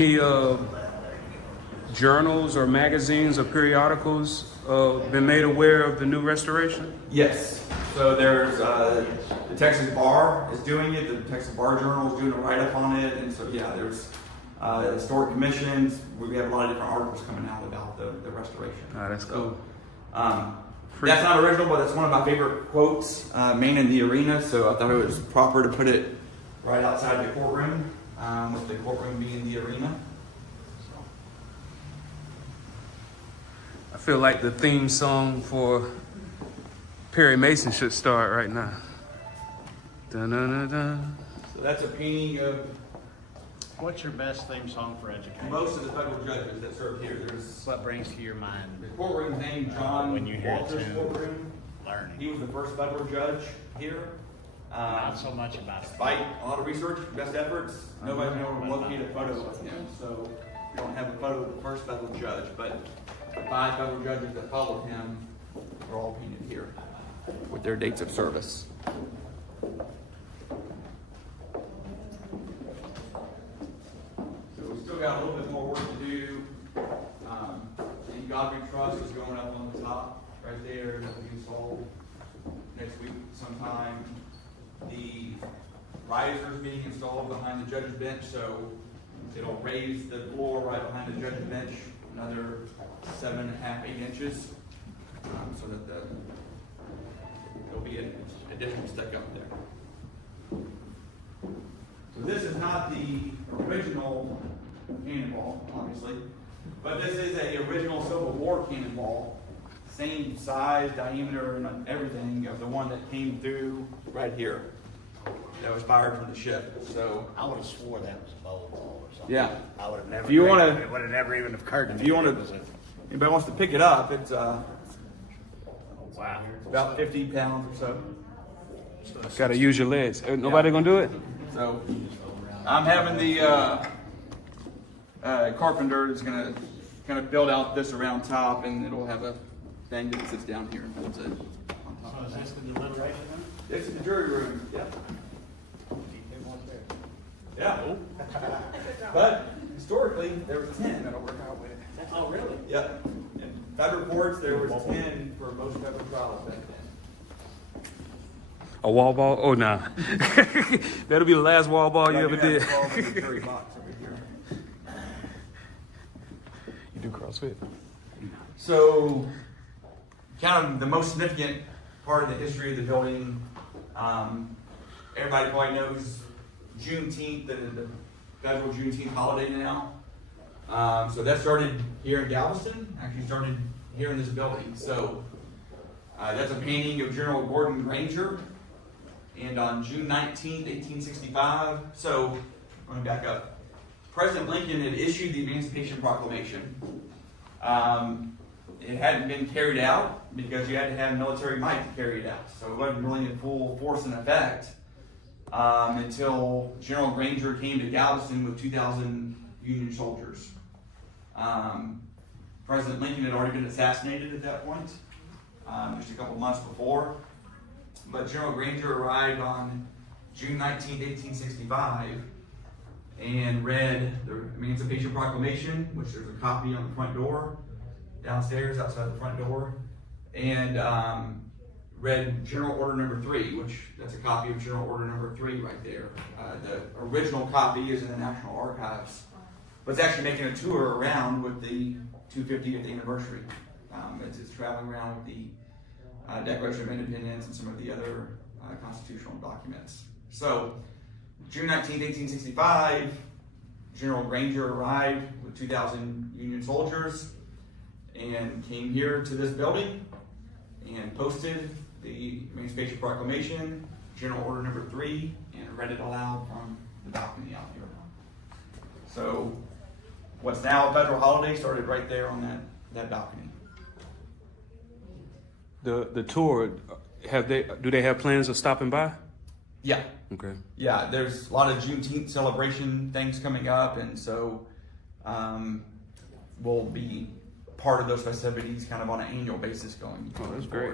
Any journals or magazines or periodicals been made aware of the new restoration? Yes. So there's the Texas Bar is doing it. The Texas Bar Journal is doing a write-up on it, and so yeah, there's historic commissions. We have a lot of different articles coming out about the restoration. That's cool. That's not original, but that's one of my favorite quotes. Man in the arena. So I thought it was proper to put it right outside the courtroom, with the courtroom being the arena. I feel like the theme song for Perry Mason should start right now. Dun, dun, dun, dun. So that's a painting of What's your best theme song for education? most of the federal judges that served here. There's What brings to your mind the courtroom's name, John when you hear it Walter's too? courtroom. Learning? He was the first federal judge here. Not so much about it. Despite a lot of research, best efforts, nobody's been able to locate a photo of him. So we don't have a photo of the first federal judge, but the 5 federal judges that followed him are all painted here with their dates of service. So we still got a little bit more work to do. The Godfrey Trust is going up on the top right there. That'll be installed next week sometime. The risers being installed behind the judge's bench, so it'll raise the floor right behind the judge's bench another 7.5, 8 inches, so that there'll be an additional stick up there. So this is not the original cannonball, obviously, but this is a original Civil War cannonball, same size, diameter, and everything of the one that came through right here. That was fired from the ship. So I would have swore that was a bow ball or something. yeah, I would have never. If you wanna- it would have never even occurred to me. if you want it was to, a- anybody wants to pick it up, it's wow. about 50 pounds or so. Gotta use your legs. Nobody gonna do it? So I'm having the carpenter is gonna kind of build out this around top, and it'll have a thing that sits down here and holds it on So top. is this the deliberation room? This is the jury room. Yeah. Yeah. But historically, there was 10 that'll work out with. Oh, really? Yep. In Fed reports, there was 10 for most federal trials back then. A wall ball? Oh, nah. That'll be the last wall ball you I ever do did. have 12 in the jury box over here. You do CrossFit? So, kind of the most significant part of the history of the building, everybody probably knows Juneteenth, the federal Juneteenth holiday now. So that started here in Galveston, actually started here in this building. So that's a painting of General Gordon Granger. And on June 19th, 1865, so let me back up. President Lincoln had issued the Emancipation Proclamation. It hadn't been carried out because you had to have military might to carry it out. So it wasn't really in full force and effect until General Granger came to Galveston with 2,000 Union soldiers. President Lincoln had already been assassinated at that point, just a couple months before. But General Granger arrived on June 19, 1865, and read the Emancipation Proclamation, which there's a copy on the front door, downstairs outside the front door, and read General Order Number 3, which that's a copy of General Order Number 3 right there. The original copy is in the National Archives, but it's actually making a tour around with the 250th anniversary. It's traveling around with the Declaration of Independence and some of the other constitutional documents. So, June 19, 1865, General Granger arrived with 2,000 Union soldiers and came here to this building and posted the Emancipation Proclamation, General Order Number 3, and read it aloud from the balcony out here. So, what's now a federal holiday started right there on that balcony. The tour, do they have plans of stopping by? Yeah. Okay. Yeah, there's a lot of Juneteenth celebration things coming up, and so we'll be part of those festivities kind of on an annual basis going Oh, that's forward. great.